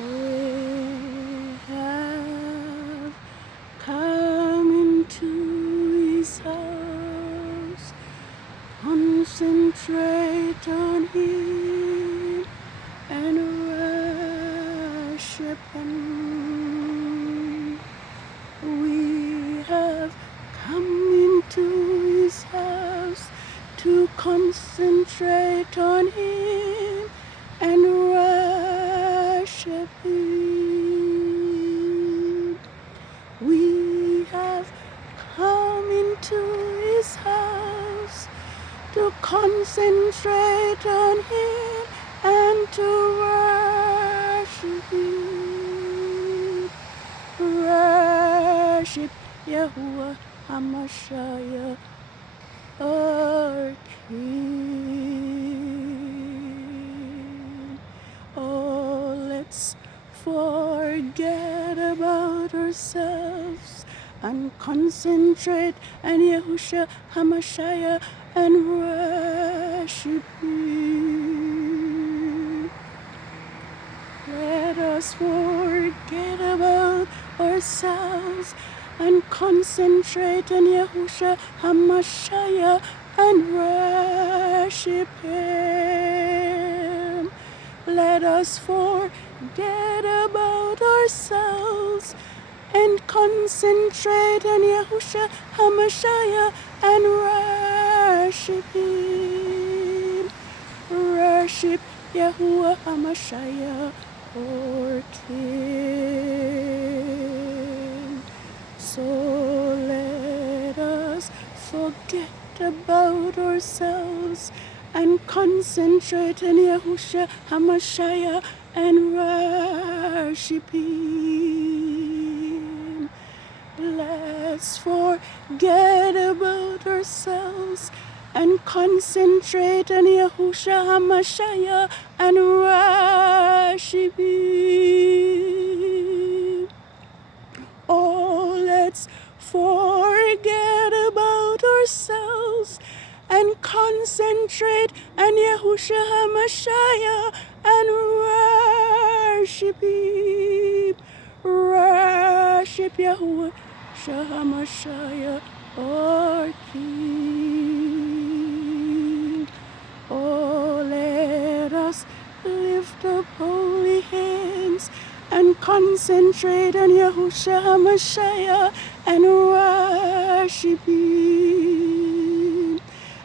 We have come into His house, concentrate on Him and worship Him. We have come into His house to concentrate on Him and worship Him. We have come into His house to concentrate on Him and to worship Him. Worship Yahuwah HaMashiach, our King. Oh, let's forget about ourselves and concentrate on Yahushua HaMashiach and worship Him. Let us forget about ourselves and concentrate on Yahushua HaMashiach and worship Him. Let us forget about ourselves and concentrate on Yahushua HaMashiach and worship Him. Worship Yahuwah HaMashiach, our King. So let us forget about ourselves and concentrate on Yahushua HaMashiach and worship Him. Let's forget about ourselves and concentrate on Yahushua HaMashiach and worship Him. Oh, let's forget about ourselves and concentrate on Yahushua HaMashiach and worship Him. Worship Yahuwah HaMashiach, our King. Oh, let us lift up holy hands and concentrate on Yahushua HaMashiach and worship Him.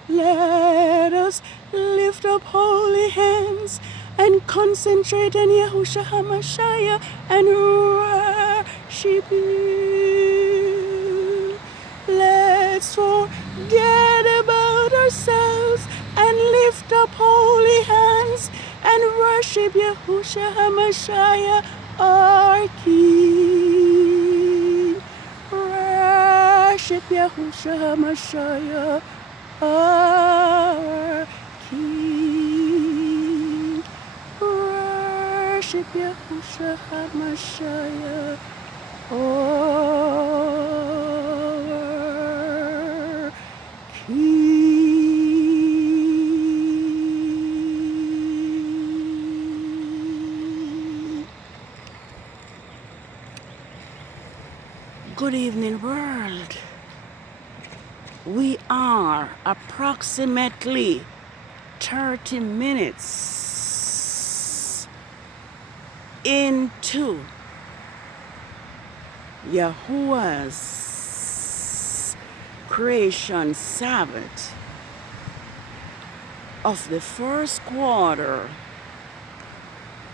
Let us lift up holy hands and concentrate on Yahushua HaMashiach and worship Him. Let's forget about ourselves and lift up holy hands and worship Yahushua HaMashiach, our King. Worship Yahushua HaMashiach, our King. Worship Yahushua HaMashiach, our King. Good evening, world. We are approximately 30 minutes into Yahuwah's creation Sabbath of the first quarter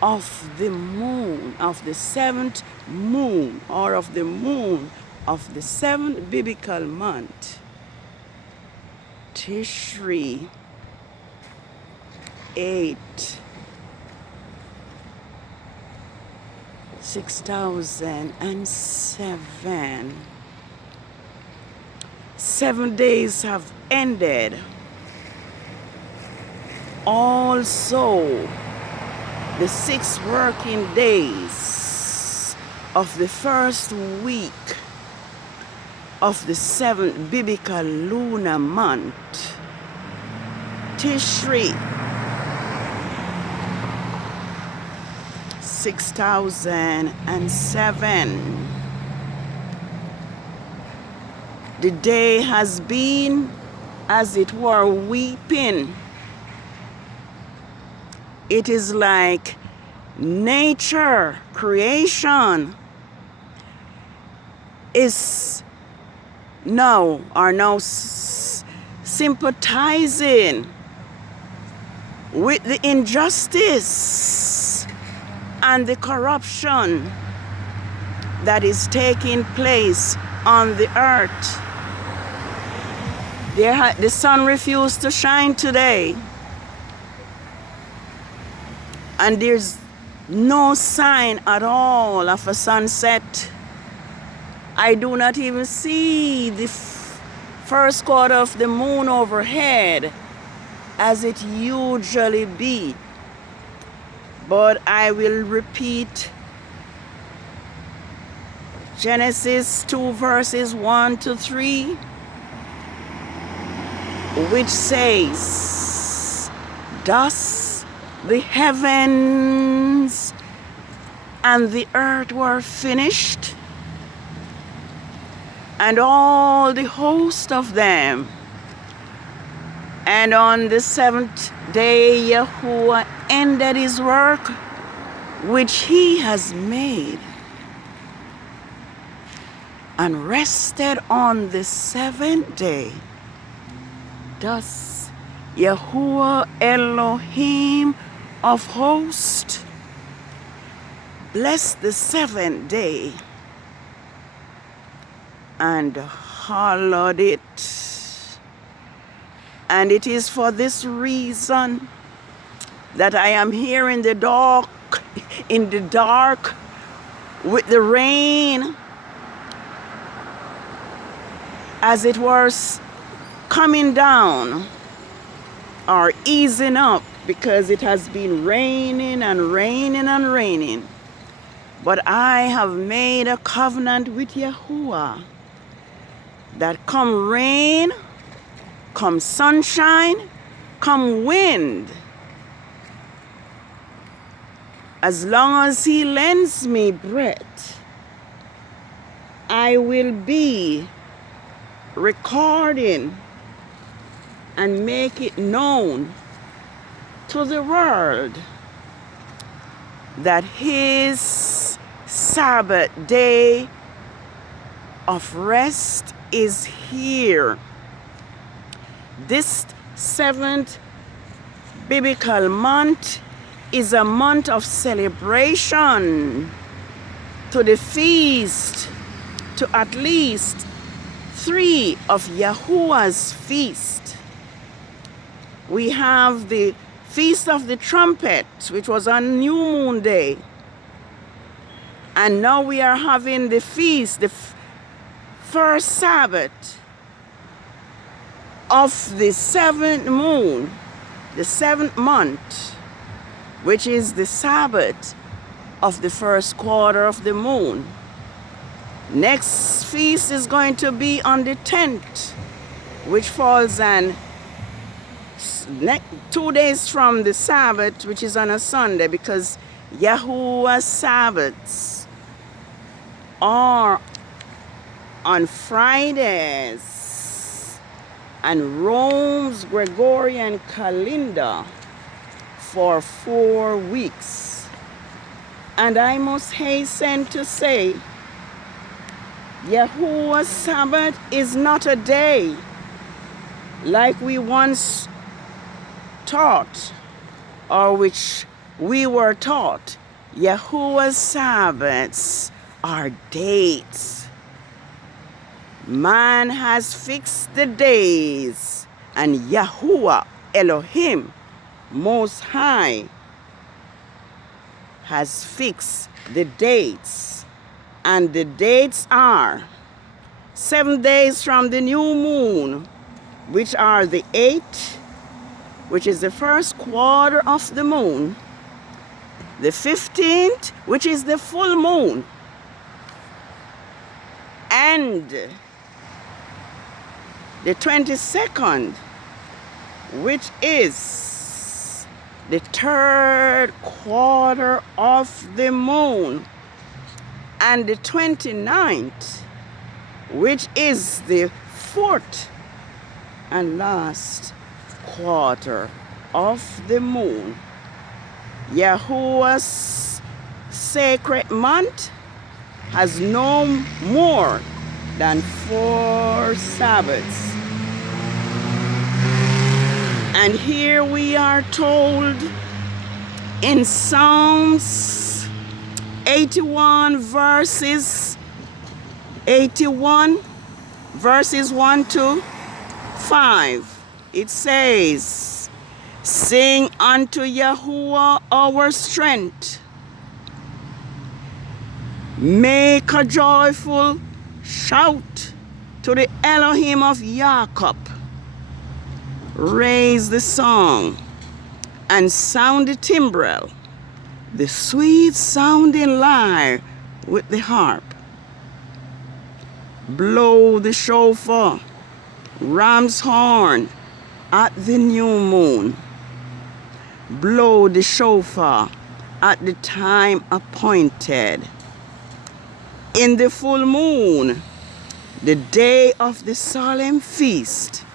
of the moon, of the seventh moon, or of the moon of the seventh biblical month, TISHRI 8, 6007. 7 days have ended. Also, the 6 working days of the first week of the 7th biblical lunar month, TISHRI 6007. The day has been, as it were, weeping. It is like nature, creation is now sympathizing with the injustice and the corruption that is taking place on the earth. The sun refused to shine today, and there's no sign at all of a sunset. I do not even see the first quarter of the moon overhead as it usually be. But I will repeat Genesis 2 verses 1 to 3, which says, "Thus the heavens and the earth were finished, and all the host of them. And on the seventh day Yahuwah ended his work which he has made, and rested on the seventh day. Thus Yahuwah Elohim of hosts blessed the seventh day and hallowed it." And it is for this reason that I am here in the dark, with the rain, as it was coming down or easing up, because it has been raining and raining and raining. But I have made a covenant with Yahuwah that come rain, come sunshine, come wind, as long as he lends me breath, I will be recording and make it known to the world that his Sabbath day of rest is here. This seventh biblical month is a month of celebration to the feast, to at least 3 of Yahuwah's feast. We have the Feast of the Trumpet, which was on New Moon Day. And now we are having the feast, the first Sabbath of the 7th moon, the 7th month, which is the Sabbath of the first quarter of the moon. Next feast is going to be on the 10th, which falls on 2 days from the Sabbath, which is on a Sunday, because Yahuwah's Sabbaths are on Fridays and Rome's Gregorian calendar for 4 weeks. And I must hasten to say, Yahuwah's Sabbath is not a day like we once taught, or which we were taught. Yahuwah's Sabbaths are dates. Man has fixed the days, and Yahuwah Elohim Most High has fixed the dates. And the dates are 7 days from the new moon, which are the 8th, which is the first quarter of the moon, the 15th, which is the full moon, and the 22nd, which is the third quarter of the moon, and the 29th, which is the fourth and last quarter of the moon. Yahuwah's sacred month has no more than 4 Sabbaths. And here we are told in Psalms 81 verses 1 to 5. It says, "Sing unto Yahuwah our strength. Make a joyful shout to the Elohim of Jacob. Raise the song and sound the timbrel, the sweet sounding lyre with the harp. Blow the shofar, ram's horn at the new moon. Blow the shofar at the time appointed. In the full moon, the day of the solemn feast.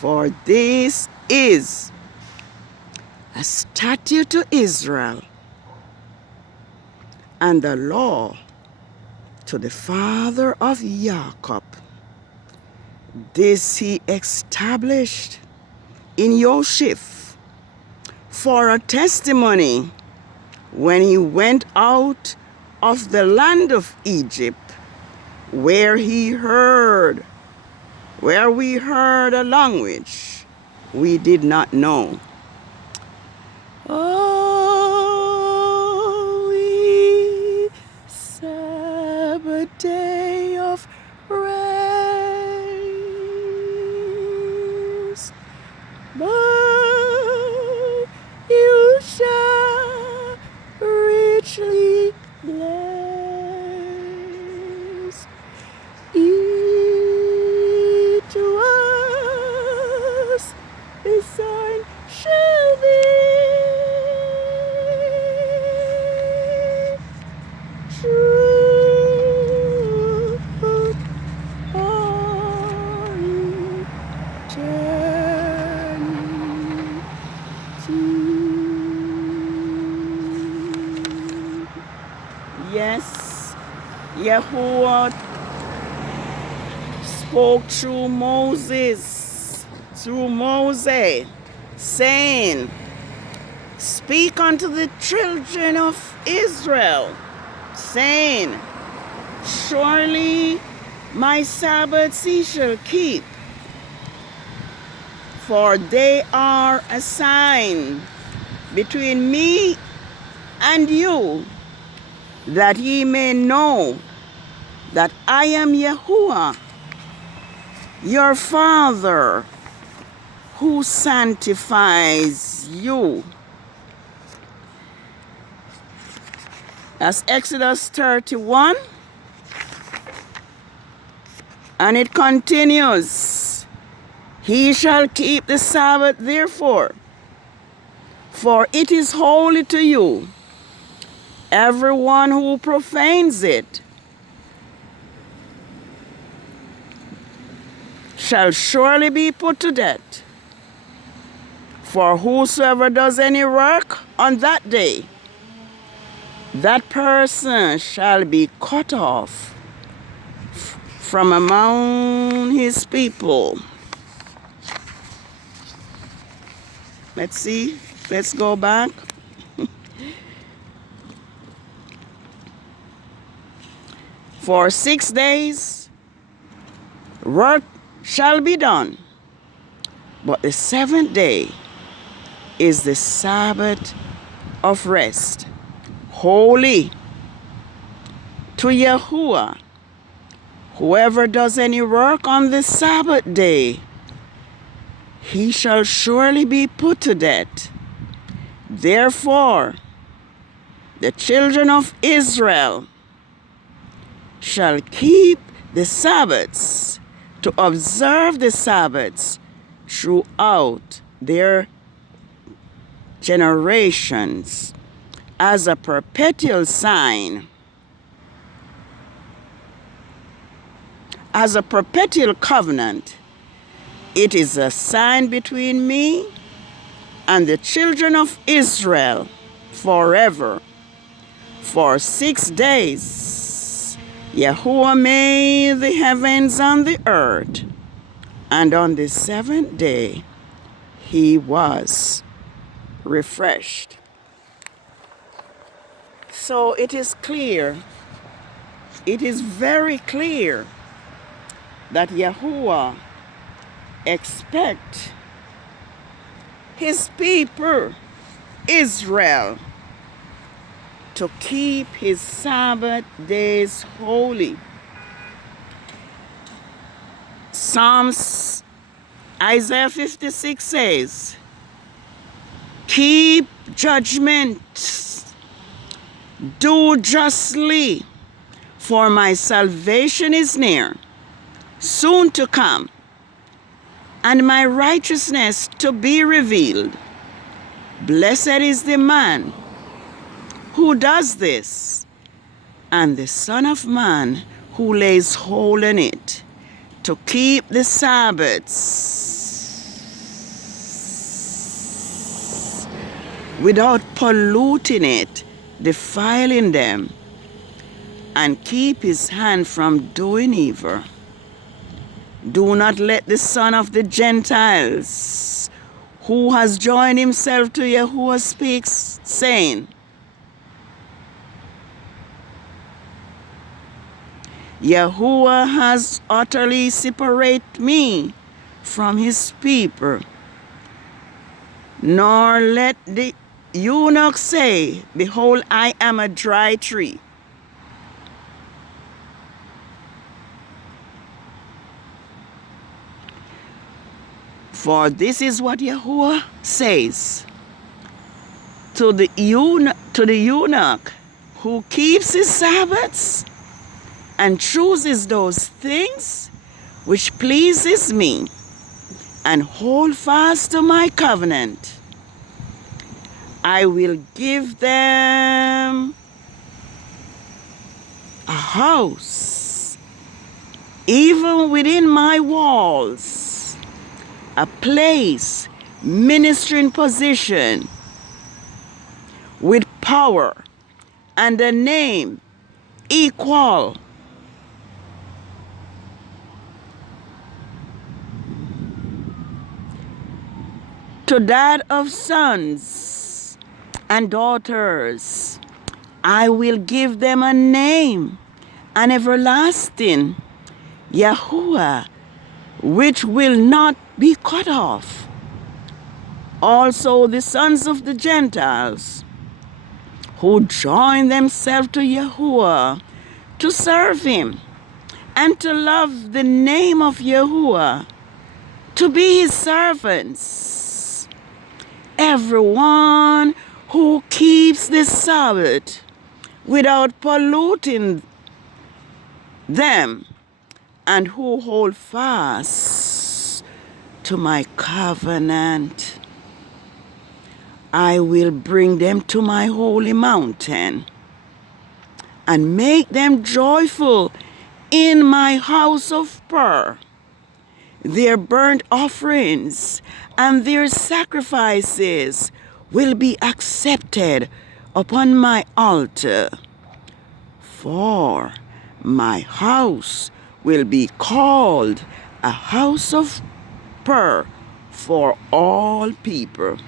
For this is a statute to Israel and the law to the father of Jacob. This he established in Yoshif for a testimony when he went out of the land of Egypt, where we heard a language we did not know. Holy Sabbath day of rest, but you shall richly bless. Eat to us the sign shall be true on eternity. Yes, Yahuwah spoke through Moses, saying, "Speak unto the children of Israel, saying, surely my Sabbaths ye shall keep, for they are a sign between me and you, that ye may know that I am Yahuwah, your Father, who sanctifies you." That's Exodus 31. And it continues, "He shall keep the Sabbath therefore, for it is holy to you. Everyone who profanes it shall surely be put to death. For whosoever does any work on that day, that person shall be cut off from among his people." Let's see. Let's go back. For 6 days work shall be done, but the 7th day is the Sabbath of rest, holy to Yahuwah. Whoever does any work on the Sabbath day, he shall surely be put to death. Therefore, the children of Israel shall keep the Sabbaths, to observe the Sabbaths throughout their generations as a perpetual sign, as a perpetual covenant. It is a sign between me and the children of Israel forever. For 6 days Yahuwah made the heavens and the earth, and on the 7th day he was refreshed. So it is clear, it is very clear that Yahuwah expects his people, Israel, to keep his Sabbath days holy. Isaiah 56 says, keep judgment, do justly, for my salvation is near, soon to come, and my righteousness to be revealed. Blessed is the man who does this, and the Son of Man who lays hold on it, to keep the Sabbaths without polluting it, defiling them, and keep his hand from doing evil. Do not let the son of the Gentiles, who has joined himself to Yahuwah, speak, saying, Yahuwah has utterly separated me from his people. Nor let the eunuch say, behold, I am a dry tree. For this is what Yahuwah says to the eunuch who keeps his Sabbaths and chooses those things which pleases me, and hold fast to my covenant. I will give them a house, even within my walls, a place, ministering position, with power, and a name equal to that of sons and daughters. I will give them a name, an everlasting Yahuwah, which will not be cut off. Also the sons of the Gentiles, who join themselves to Yahuwah to serve him and to love the name of Yahuwah, to be his servants. Everyone who keeps the Sabbath without polluting them, and who hold fast to my covenant, I will bring them to my holy mountain and make them joyful in my house of prayer. Their burnt offerings and their sacrifices will be accepted upon my altar, for my house will be called a house of prayer for all people.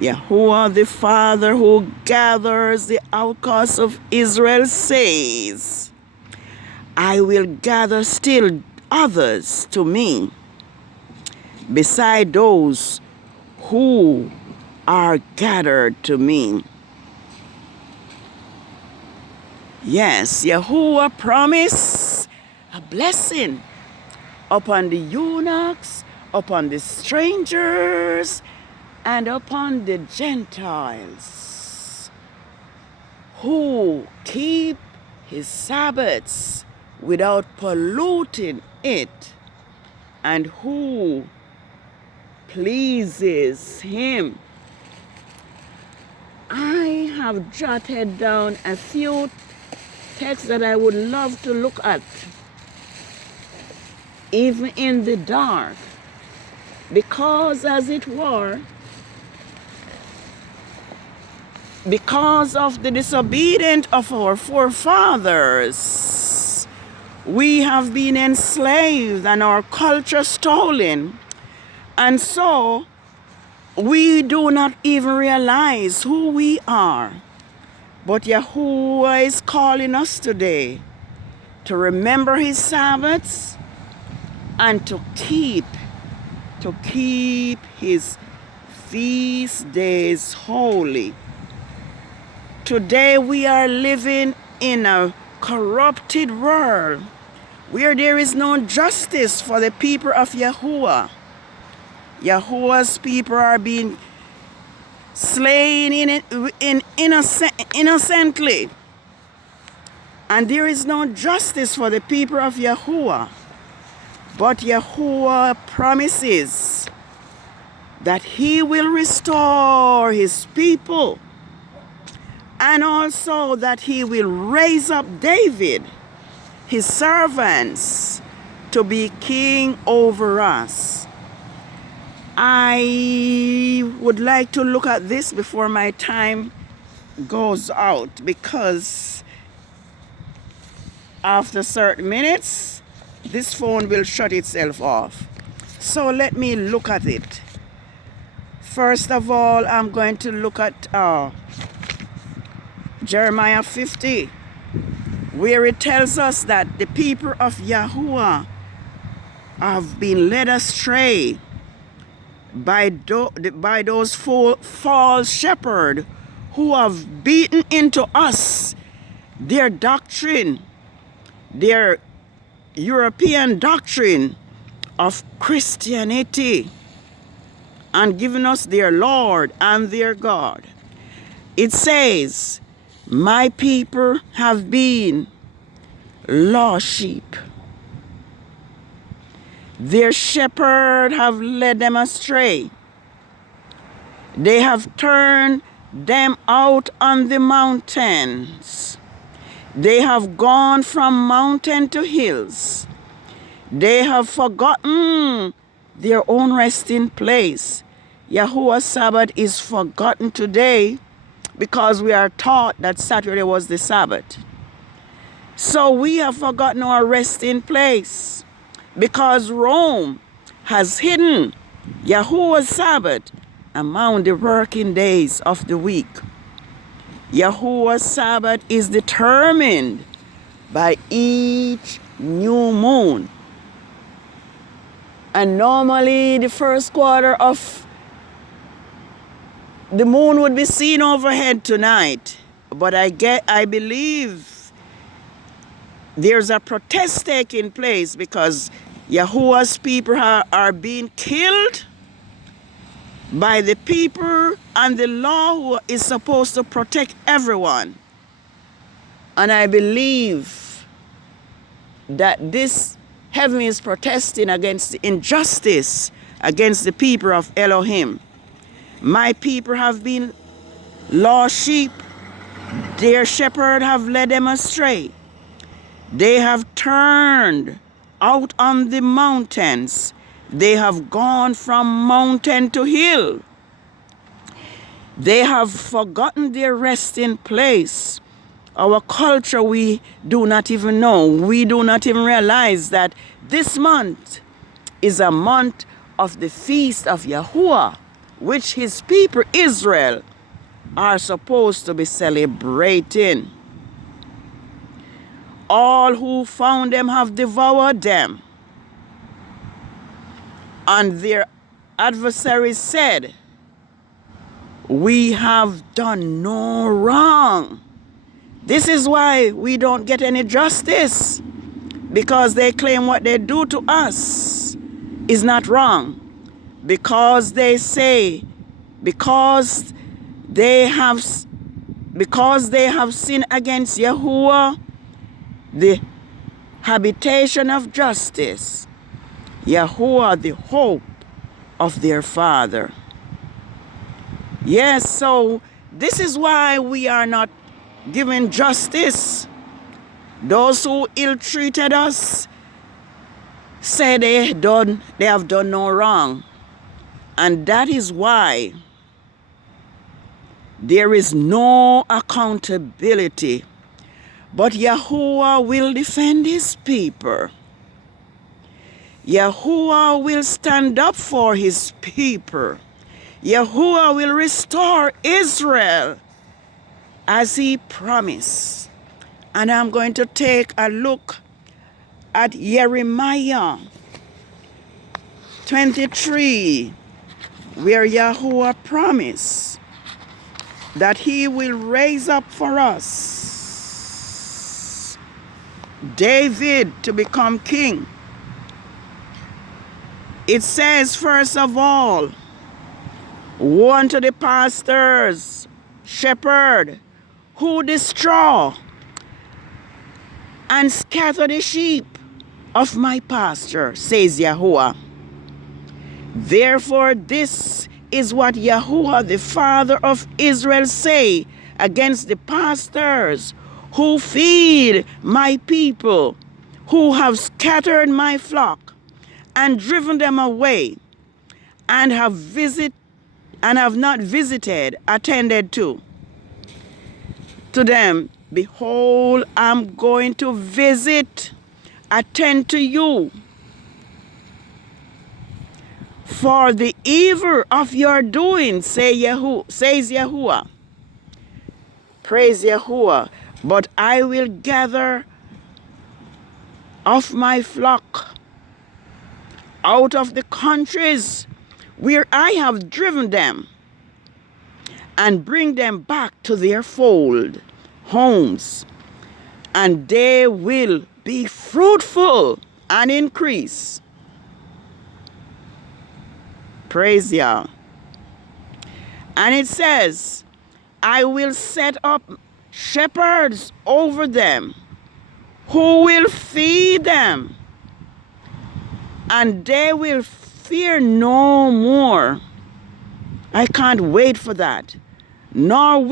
Yahuwah the Father, who gathers the outcasts of Israel, says, I will gather still others to me, beside those who are gathered to me. Yes, Yahuwah promised a blessing upon the eunuchs, upon the strangers, and upon the Gentiles who keep his Sabbaths without polluting it, and who pleases him have jotted down a few texts that I would love to look at, even in the dark, because as it were, because of the disobedience of our forefathers, we have been enslaved and our culture stolen. And so we do not even realize who we are. But Yahuwah is calling us today to remember his Sabbaths and to keep his feast days holy. Today we are living in a corrupted world where there is no justice for the people of Yahuwah. Yahuwah's people are being slain innocently. And there is no justice for the people of Yahuwah. But Yahuwah promises that he will restore his people, and also that he will raise up David, his servants, to be king over us. I would like to look at this before my time goes out, because after certain minutes, this phone will shut itself off. So let me look at it. First of all, I'm going to look at Jeremiah 50, where it tells us that the people of Yahuwah have been led astray by those false shepherds who have beaten into us their doctrine, their European doctrine of Christianity, and given us their Lord and their God. It says, my people have been lost sheep. Their shepherd have led them astray. They have turned them out on the mountains. They have gone from mountain to hills. They have forgotten their own resting place. Yahuwah's Sabbath is forgotten today because we are taught that Saturday was the Sabbath. So we have forgotten our resting place because Rome has hidden Yahuwah's Sabbath among the working days of the week. Yahuwah's Sabbath is determined by each new moon. And normally the first quarter of the moon would be seen overhead tonight. But I believe there's a protest taking place because Yahuwah's people are being killed by the people and the law who is supposed to protect everyone. And I believe that this heaven is protesting against the injustice against the people of Elohim. My people have been lost sheep. Their shepherd have led them astray. They have turned out on the mountains. They have gone from mountain to hill. They have forgotten their resting place. Our culture, we do not even know. We do not even realize that this month is a month of the feast of Yahuwah, which his people Israel are supposed to be celebrating. All who found them have devoured them. And their adversaries said, we have done no wrong. This is why we don't get any justice, because they claim what they do to us is not wrong. Because they say, because they have sinned against Yahuwah, the habitation of justice, Yahuwah, the hope of their Father. Yes, so This is why we are not given justice. Those who ill-treated us say they have done no wrong. And that is why there is no accountability. But Yahuwah will defend his people. Yahuwah will stand up for his people. Yahuwah will restore Israel as he promised. And I'm going to take a look at Jeremiah 23, where Yahuwah promised that he will raise up for us David to become king. It says, first of all, woe unto the pastors, shepherd, who destroy and scatter the sheep of my pasture, says Yahuwah. Therefore, this is what Yahuwah, the Father of Israel, say against the pastors who feed my people, who have scattered my flock and driven them away, and have not visited, attended to them. Behold, I'm going to visit, attend to you for the evil of your doing, says Yahuwah. Praise Yahuwah. But I will gather of my flock out of the countries where I have driven them, and bring them back to their fold homes, and they will be fruitful and increase. Praise Yah. And it says, I will set up shepherds over them who will feed them, and they will fear no more. I can't wait for that. Nor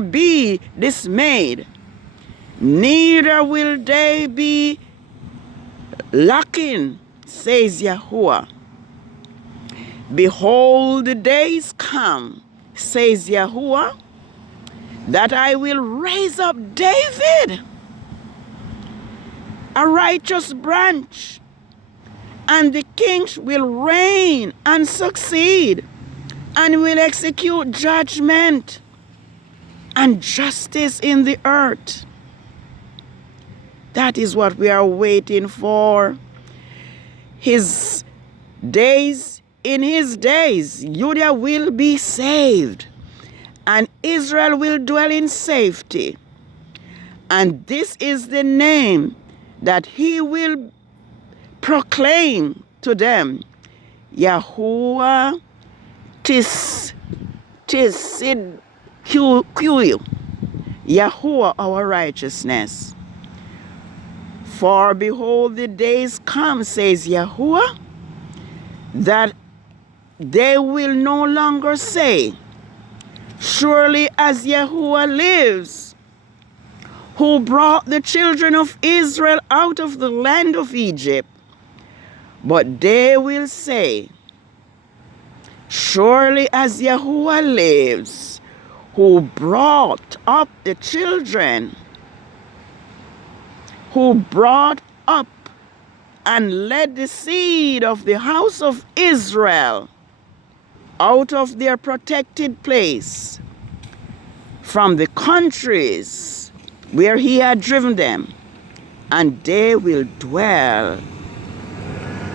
be dismayed, neither will they be lacking, says Yahuwah. Behold, the days come, says Yahuwah, that I will raise up David, a righteous branch, and the kings will reign and succeed, and will execute judgment and justice in the earth. That is what we are waiting for. His days, in his days, Judah will be saved, and Israel will dwell in safety. And this is the name that he will proclaim to them: Yahuwah Tisid Q, Yahuwah our righteousness. For behold, the days come, says Yahuwah, that they will no longer say, surely as Yahuwah lives, who brought the children of Israel out of the land of Egypt, but they will say, surely as Yahuwah lives, who brought up the children, who brought up and led the seed of the house of Israel out of their protected place from the countries where he had driven them, and they will dwell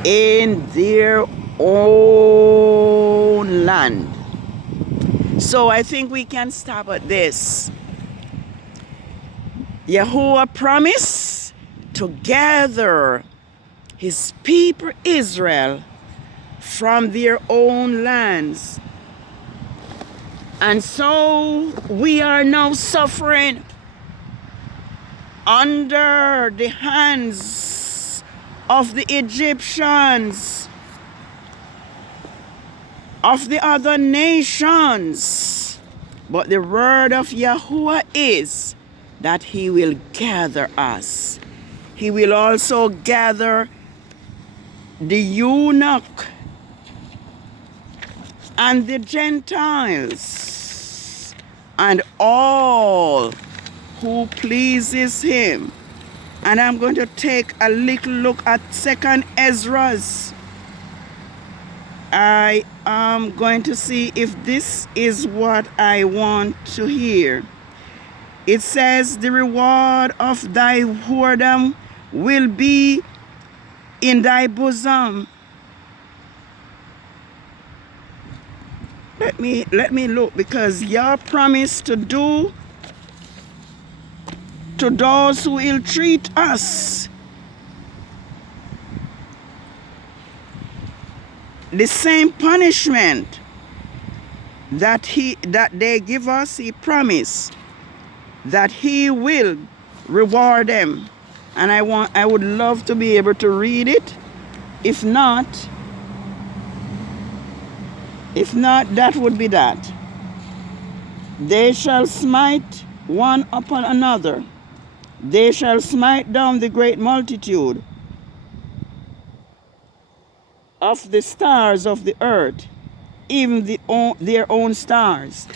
in their own land. So I think we can stop at this. Yahuwah promised to gather his people Israel from their own lands. And so we are now suffering under the hands of the Egyptians. of the other nations. But the word of Yahuwah is that he will gather us. He will also gather the eunuch and the Gentiles and all who pleases him. And I'm going to take a little look at 2nd Ezra's. I am going to see if this is what I want to hear. It says, the reward of thy whoredom will be in thy bosom. Let me look, because Yah promised to do to those who ill-treat us the same punishment that they give us. He promised that he will reward them. And I would love to be able to read it. If not, that would be that. They shall smite one upon another. They shall smite down the great multitude of the stars of the earth, even their own stars.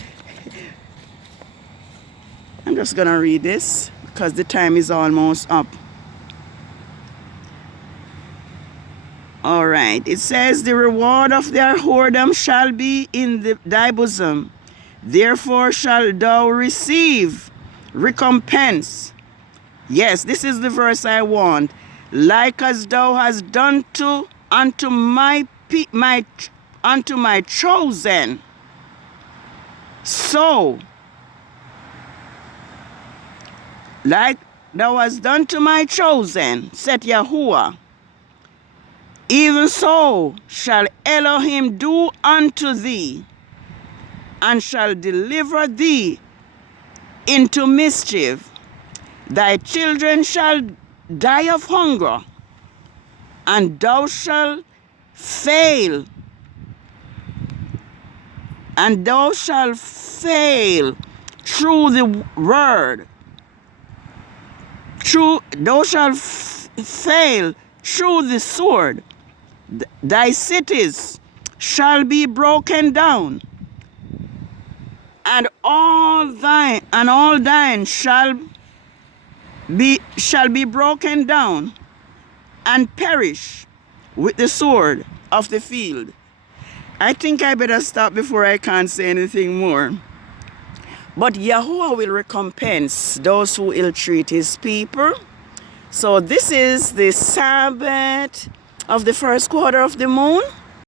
I'm just going to read this because the time is almost up. All right. It says, the reward of their whoredom shall be in thy bosom. Therefore shalt thou receive recompense. Yes, this is the verse I want. Like as thou hast done unto my chosen, so like thou hast done to my chosen, said Yahuwah, even so shall Elohim do unto thee, and shall deliver thee into mischief. Thy children shall die of hunger, and thou shalt fail. And thou shalt fail through the word. Thou shalt fail through the sword. Thy cities shall be broken down, and all thine shall be broken down and perish with the sword of the field. I think I better stop before I can't say anything more. But Yahuwah will recompense those who ill-treat his people. So this is the Sabbath of the first quarter of the moon.